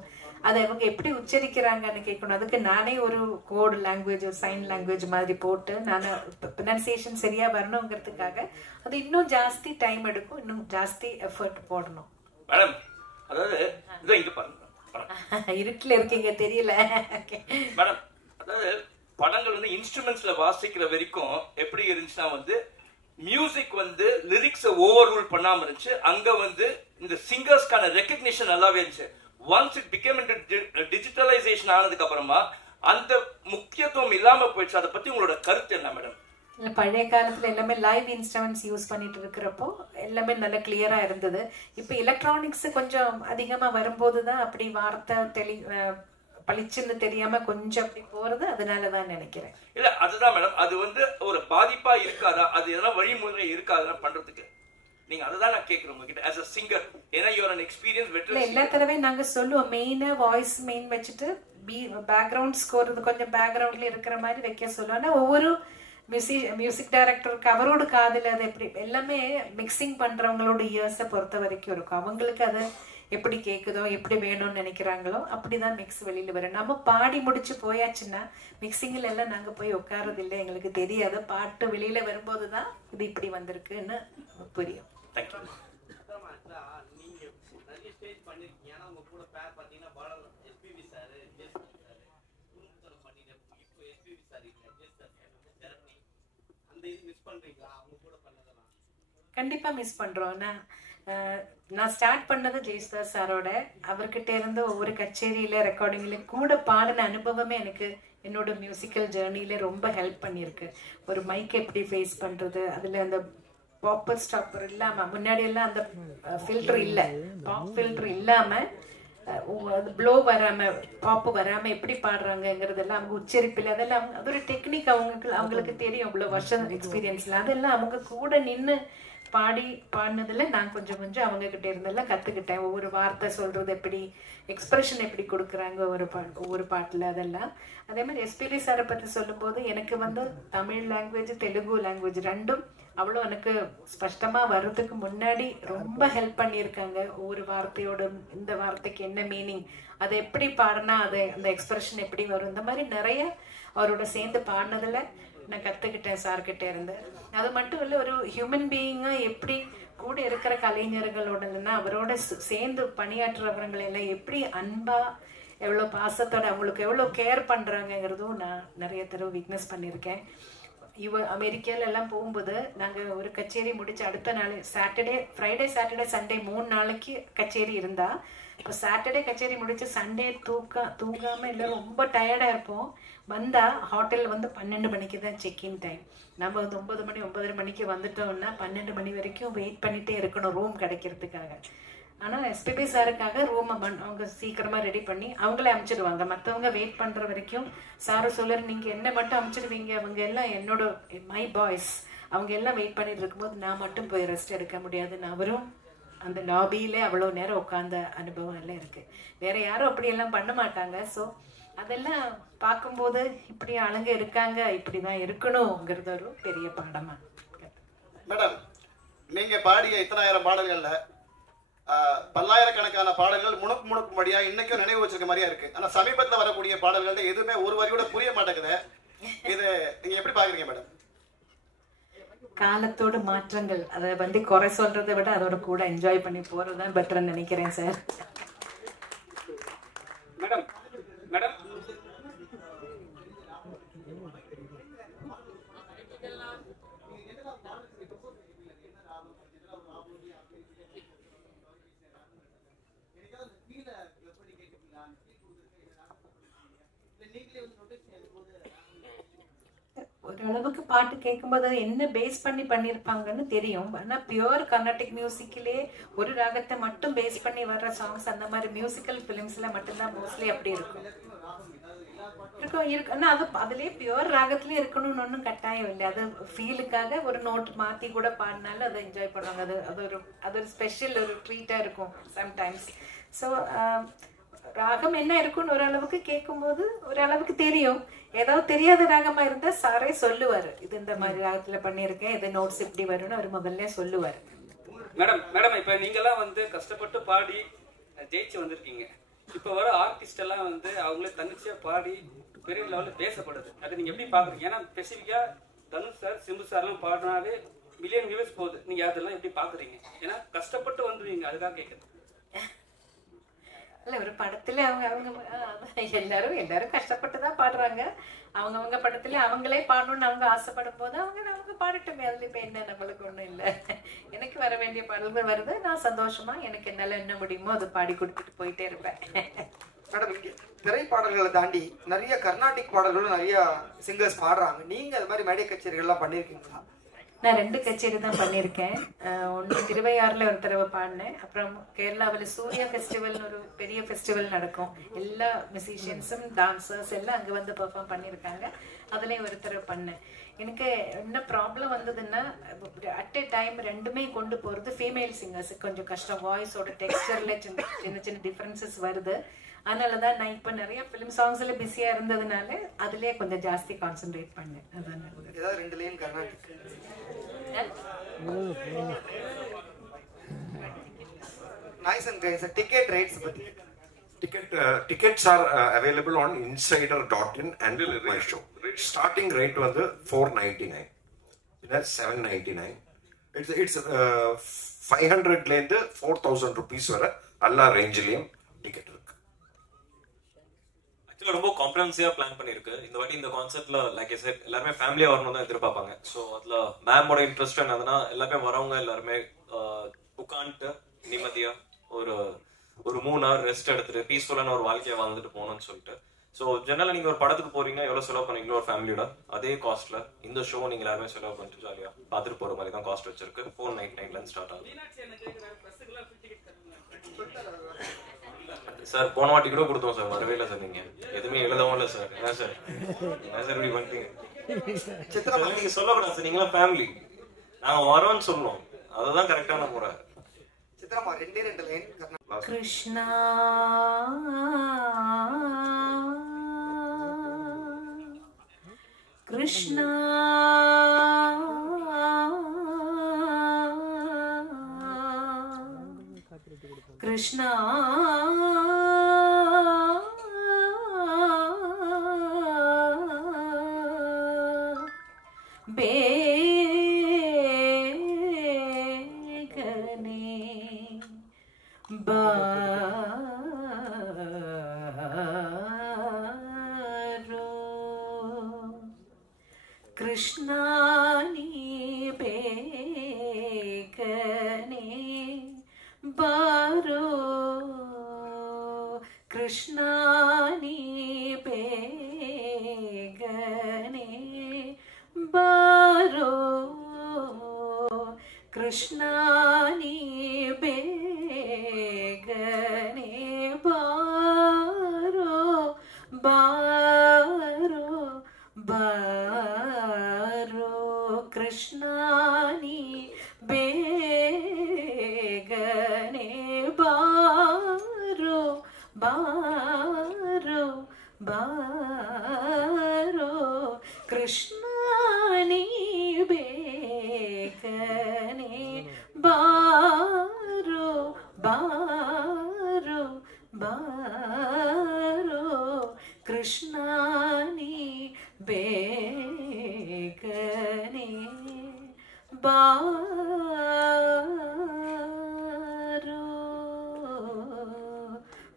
அதை இவங்க எப்படி உச்சரிக்கிறாங்கன்னு கேட்கணும். அதுக்கு நானே ஒரு கோட் லாங்குவேஜ், சைன் லாங்குவேஜ் மாதிரி போட்டு நான் ப்ரொனன்சியேஷன் சரியா வரணுங்கிறதுக்காக அது இன்னும் ஜாஸ்தி டைம் எடுக்கும், இன்னும் ஜாஸ்தி எஃபர்ட் போடணும். மேடம், அதாவது இருட்டுல இருக்கீங்க தெரியல மேடம். அதாவது படங்கள் இன்ஸ்ட்ருமெண்ட்ஸ்ல வாசிக்கிற வரைக்கும் எப்படி இருந்துச்சுன்னா மியூசிக் லிரிக்ஸ் ஓவர் ரூல் பண்ணாம இருந்துச்சு. அங்க இந்த சிங்கர்ஸ்க்கான ரெகக்னிஷன் நல்லாவே இருந்துச்சு. ஒன்ஸ் இட் பிகேம் டிஜிட்டலைசேஷன் ஆனதுக்கு அப்புறமா அந்த முக்கியத்துவம் இல்லாம போயிடுச்சு. அதை பத்தி உங்களோட கருத்து என்ன மேடம்? பழைய காலத்துல எல்லாமே லைவ் இன்ஸ்ட்ருமெண்ட்ஸ் யூஸ் பண்ணிட்டு இருக்கிறப்போ எல்லாமே நல்ல கிளியரா இருந்தது. இப்ப எலக்ட்ரானிக்ஸ் கொஞ்சம் அதிகமா வரும்போதுதான் அப்படி வார்த்தை பளிச்சுன்னு தெரியாம கொஞ்சம் அப்படி போறது. அதனாலதான் நினைக்கிறேன். இல்ல, அதுதான் மேடம். அது ஒரு பாதிப்பா இருக்காதா? அது எதனா வழிமுறை இருக்காதா பண்றதுக்கு? நீங்க அதுதான் நான் கேக்குறேன் உங்ககிட்ட as a singer. ஏன்னா you are an experienced veteran. எல்லா தடவையும் நாங்க சொல்லுவோம், மெயினா வாய்ஸ் மெயின் வச்சுட்டு பேக்ரவுண்ட் ஸ்கோர் கொஞ்சம் பேக்ரவுண்ட்ல இருக்கிற மாதிரி வைக்க சொல்லுவோம். ஆனா ஒவ்வொரு மியூசிக் டைரக்டருக்கு அவரோட காதுல அது எப்படி எல்லாமே மிக்சிங் பண்றவங்களோட இயர்ஸை பொறுத்த வரைக்கும் இருக்கும். அவங்களுக்கு அது எப்படி கேக்குதோ, எப்படி வேணும்னு நினைக்கிறாங்களோ அப்படிதான் மிக்ஸ் வெளியில வரும். நம்ம பாடி முடிச்சு போயாச்சுன்னா மிக்சிங்ல எல்லாம் நாங்க போய் உட்கார்றது இல்லை, எங்களுக்கு தெரியாது. பாட்டு வெளியில வரும்போதுதான் இது இப்படி வந்திருக்குன்னு புரியும். நீங்க நிறைய ஸ்டேஜ் பண்ணிருக்கீங்க. ஏன்னா உங்க கூட பேர் பார்த்தீங்கன்னா பாடல் எஸ்பிபி சார், ஜேசன் சார், குடும்பத்தனம் பண்ணிட்டு இப்போ எஸ்பிபி சார் இல்லை, ஜேசன் சார், ஜெர்மனி, அந்த இது மிஸ் பண்றீங்களா அவங்க கூட பண்ணதெல்லாம்? கண்டிப்பா மிஸ் பண்றோம். நான் ஸ்டார்ட் பண்ணது ஜெயசுதாஸ் சாரோட. அவர்கிட்ட இருந்து ஒவ்வொரு கச்சேரியில ரெக்கார்டிங்ல கூட பாடின அனுபவமே எனக்கு என்னோட மியூசிக்கல் ஜேர்னில ரொம்ப ஹெல்ப் பண்ணியிருக்கு. ஒரு மைக் எப்படி ஃபேஸ் பண்றது, அதுல அந்த பாப்பர் ஸ்டாப்பர் இல்லாம, முன்னாடி எல்லாம் அந்த ஃபில்டர் இல்ல, பாப் ஃபில்டர் இல்லாம ப்ளோ வராம பாப்பு வராம எப்படி பாடுறாங்கிறதெல்லாம் அவங்க உச்சரிப்பில் அதெல்லாம் அது ஒரு டெக்னிக். அவங்களுக்கு தெரியும், இவ்வளவு வருஷம் எக்ஸ்பீரியன்ஸ்ல அதெல்லாம் அவங்க கூட நின்று பாடினதுல நான் கொஞ்சம் அவங்க கிட்ட இருந்தெல்லாம் கத்துக்கிட்டேன். ஒவ்வொரு வார்த்தை சொல்றது எப்படி, எக்ஸ்பிரஷன் எப்படி கொடுக்குறாங்க ஒவ்வொரு பாட்டுல, அதெல்லாம். அதே மாதிரி எஸ்பிபி சாரை பத்தி சொல்லும்போது எனக்கு தமிழ் லாங்குவேஜ் தெலுங்கு லாங்குவேஜ் ரெண்டும் அவ்வளோ எனக்கு ஸ்பஷ்டமா வர்றதுக்கு முன்னாடி ரொம்ப ஹெல்ப் பண்ணியிருக்காங்க. ஒவ்வொரு வார்த்தையோட இந்த வார்த்தைக்கு என்ன மீனிங், அதை எப்படி பாடினா அது அந்த எக்ஸ்பிரஷன் எப்படி வரும், இந்த மாதிரி நிறைய அவரோட சேர்ந்து பாடினதுல நான் கத்துக்கிட்டேன் சார்கிட்ட இருந்து. அது மட்டும் இல்லை, ஒரு ஹியூமன் பீயிங்கா எப்படி கூட இருக்கிற கலைஞர்களோட இல்லைன்னா அவரோட சேர்ந்து பணியாற்றுறவங்களை எல்லாம் எப்படி அன்பா எவ்வளோ பாசத்தோட அவங்களுக்கு எவ்வளோ கேர் பண்றாங்கிறதும் நான் நிறைய தடவை விட்னஸ் பண்ணியிருக்கேன். அமெரிக்கால எல்லாம் போகும்போது நாங்கள் ஒரு கச்சேரி முடிச்சு அடுத்த நாள் ஃப்ரைடே சாட்டர்டே சண்டே 3 நாளைக்கு கச்சேரி இருந்தா, இப்போ சாட்டர்டே கச்சேரி முடிச்சு சண்டே தூங்காம எல்லாரும் ரொம்ப டயர்டா இருப்போம். வந்தா ஹோட்டல் 12 மணிக்கு தான் செக்இன் டைம். நம்ம 9 மணி 9:30 மணிக்கு வந்துட்டோம்னா 12 மணி வரைக்கும் வெயிட் பண்ணிட்டே இருக்கணும் ரூம் கிடைக்கிறதுக்காக. ஆனா எஸ்பிபி சாருக்காக ரூம் அவங்க சீக்கிரமா ரெடி பண்ணி அவங்களே அனுப்பிச்சிடுவாங்க. மற்றவங்க வெயிட் பண்ற வரைக்கும் சாரு சொல்லுற நீங்க என்ன மட்டும் அனுப்பிச்சிடுவீங்க, அவங்க எல்லாம் என்னோட மை பாய்ஸ் அவங்க எல்லாம் வெயிட் பண்ணிட்டு இருக்கும்போது நான் மட்டும் போய் ரெஸ்ட் எடுக்க முடியாதுன்னு அவரும் அந்த லாபியிலே அவ்வளோ நேரம் உட்கார்ந்த அனுபவம் எல்லாம் இருக்கு. வேற யாரும் அப்படி எல்லாம் பண்ண மாட்டாங்க. ஸோ அதெல்லாம் பார்க்கும்போது இப்படி ஆளுங்க இருக்காங்க, இப்படிதான் இருக்கணுங்கிறது ஒரு பெரிய பாடமா. மேடம், நீங்க பாடிய இத்தனாயிரம் பாடல்கள்ல பல்லாயிரக்கணக்கான பாடல்கள் முணுக்கு மடியா இன்னைக்கும் நினைவு வச்சிருக்க மாதிரியா இருக்கு. ஆனா சமீபத்துல வரக்கூடிய பாடல்கள்ல எதுவுமே ஒரு வரியோட புரிய மாட்டேங்குது. இது நீங்க எப்படி பாக்குறீங்க மேடம்? காலத்தோட மாற்றங்கள், அதை குறை சொல்றதை விட அதோட கூட என்ஜாய் பண்ணி போறதுதான் பெட்டர்ன்னு நினைக்கிறேன் சார். மேடம் மேடம் ஓரளவுக்கு பாட்டு கேட்கும்போது என்ன பேஸ் பண்ணி பண்ணியிருப்பாங்கன்னு தெரியும். ஆனா பியூர் கர்நாடிக் மியூசிக்கிலே ஒரு ராகத்தை மட்டும் பேஸ் பண்ணி வர்ற சாங்ஸ் அந்த மாதிரி மியூசிக்கல் பிலிம்ஸ்ல மட்டும்தான் மோஸ்ட்லி அப்படி இருக்கும். ஆனா அது அதுலயே பியூர் ராகத்திலே இருக்கணும்னு ஒன்றும் கட்டாயம் இல்லை. அது ஃபீலுக்காக ஒரு நோட் மாத்தி கூட பாடினாலும் அதை என்ஜாய் பண்ணுவாங்க. அது ஒரு ஸ்பெஷல் ஒரு ட்ரீட்டா இருக்கும் சம்டைம்ஸ். ஸோ ராகம் என்ன இருக்குன்னு ஓரளவுக்கு கேட்கும்போது ஓரளவுக்கு தெரியும். ஏதாவது தெரியாத ராகமா இருந்தா சாரே சொல்லுவாரு, இது இந்த மாதிரி ராகத்துல பண்ணிருக்கேன், இது நோட்ஸ் இப்படி வரும்னு அவர் முதல்ல சொல்லுவாரு. மேடம் இப்ப நீங்கெல்லாம் கஷ்டப்பட்டு பாடி ஜெயிச்சு வந்திருக்கீங்க. இப்ப வர ஆர்டிஸ்ட் எல்லாம் அவங்களே தன்னிச்சையா பாடி பெரிய லெவல்ல பேசப்படுது. அதை நீங்க எப்படி பாக்குறீங்க? ஏன்னா ஸ்பெசிபிக்கா தனுஷ் சார், சிம்பு சார் எல்லாம் பாடினாவே மில்லியன் வியூஸ் போகுது. நீங்க அதெல்லாம் எப்படி பாக்குறீங்க? ஏன்னா கஷ்டப்பட்டு வந்துருவீங்க, அதுக்காக கேட்குது. இல்ல ஒரு படத்துல அவங்க எல்லாரும் கஷ்டப்பட்டுதான் பாடுறாங்க. அவங்க படத்துல அவங்களே பாடணும்னு அவங்க ஆசைப்படும் போது அவங்க பாடட்டுமே, அதுல இப்ப என்ன நம்மளுக்கு ஒண்ணும் இல்லை. எனக்கு வர வேண்டிய பாடல்கள் வருது, நான் சந்தோஷமா எனக்கு என்னால என்ன முடியுமோ அதை பாடி கொடுத்துட்டு போயிட்டே இருப்பேன். மேடம், இங்க திரைப்பாடல்களை தாண்டி நிறைய கர்நாடிக் பாடல்களும் நிறைய சிங்கர்ஸ் பாடுறாங்க. நீங்க அது மாதிரி மேடை கச்சேரிகள்லாம் பண்ணிருக்கீங்களா? நான் 2 கச்சேரி தான் பண்ணியிருக்கேன். ஒன்று திருவையாறுல ஒரு தடவை பாடினேன். அப்புறம் கேரளாவில் சூர்யா ஃபெஸ்டிவல்னு ஒரு பெரிய ஃபெஸ்டிவல் நடக்கும். எல்லா மியூசிஷியன்ஸும் டான்சர்ஸ் எல்லாம் அங்கே பெர்ஃபார்ம் பண்ணியிருக்காங்க. அதுலேயும் ஒரு தடவை பண்ணேன். எனக்கு என்ன ப்ராப்ளம் வந்ததுன்னா அட் எ டைம் ரெண்டுமே கொண்டு போகிறது ஃபீமேல் சிங்கர்ஸுக்கு கொஞ்சம் கஷ்டம். வாய்ஸோட டெக்ஸ்டரில் சின்ன டிஃப்ரென்சஸ் வருது. அதனால தான் நான் இப்போ நிறைய ஃபிலிம் சாங்ஸில் பிஸியாக இருந்ததுனால அதுலேயே கொஞ்சம் ஜாஸ்தி கான்சென்ட்ரேட் பண்ணேன். அதான் ஏதாவது 2 line Carnatic. Nice and guys, ticket rates. Tickets are available on insider.in and book my show. Starting rate was $499. That's $799. It's 500 lend 4,000 rupees வர எல்லா ரேஞ்சிலையும் டிக்கெட் இருக்கு. ஆக்சுவலாக ரொம்ப காம்ப்ரஹென்சிவாக பிளான் பண்ணியிருக்கு. இந்த வாட்டி இந்த கான்செப்ட்ல லைக் ஐ செட் எல்லாருமே ஃபேமிலியாக வரணும் தான் எதிர்பார்ப்பாங்க. ஸோ அதில் மேமோட இன்ட்ரெஸ்ட் என்னதுன்னா எல்லாருமே வரவங்க எல்லாருமே உட்காந்துட்டு நிம்மதியாக ஒரு 3 hour ரெஸ்ட் எடுத்துட்டு பீஸ்ஃபுல்லான ஒரு வாழ்க்கையை வாழ்ந்துட்டு போகணும்னு சொல்லிட்டு. ஸோ ஜெனரலாக நீங்கள் ஒரு படத்துக்கு போறீங்க, எவ்வளோ செலவு பண்ணீங்களோ ஒரு ஃபேமிலியோட அதே காஸ்ட்ல இந்த ஷோ நீங்கள் எல்லாருமே செலவு பண்ணிட்டு ஜாலியாக பார்த்துட்டு போகிற மாதிரி தான் காஸ்ட் வச்சிருக்கு. 499 ஸ்டார்ட் ஆகுது. சார் போன வாட்டி கூட கொடுத்தோம் சார், வரவே இல்லை சார். நீங்கள் எதுவுமே எழுதவும் இல்லை சார். என்ன சார் இப்படி பண்ணிட்டீங்க? நீங்கள் சொல்லக்கூடாது சார், நீங்களாம் ஃபேமிலி, நாங்கள் வரோம்னு சொல்லுவோம், அதுதான் கரெக்டான முறை. சித்ராமா 2 லைன். கிருஷ்ணா கிருஷ்ணா கிருஷ்ணா கிருஷ்ணா நீ பேகனே பாரோ கிருஷ்ணா நீ பேகனே பாரோ கிருஷ்ணா நீ பேகனே பாரோ பாரோ பாரோ கிருஷ்ணா நீ பேகனே பாரோ பாரோ பாரோ கிருஷ்ணா நீ பேகனே பாரோ பாரோ பாரோ கிருஷ்ணா நீ பேகனே பாரோ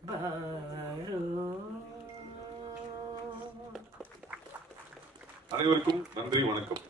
பாரோ. அனைவருக்கும் நன்றி, வணக்கம்.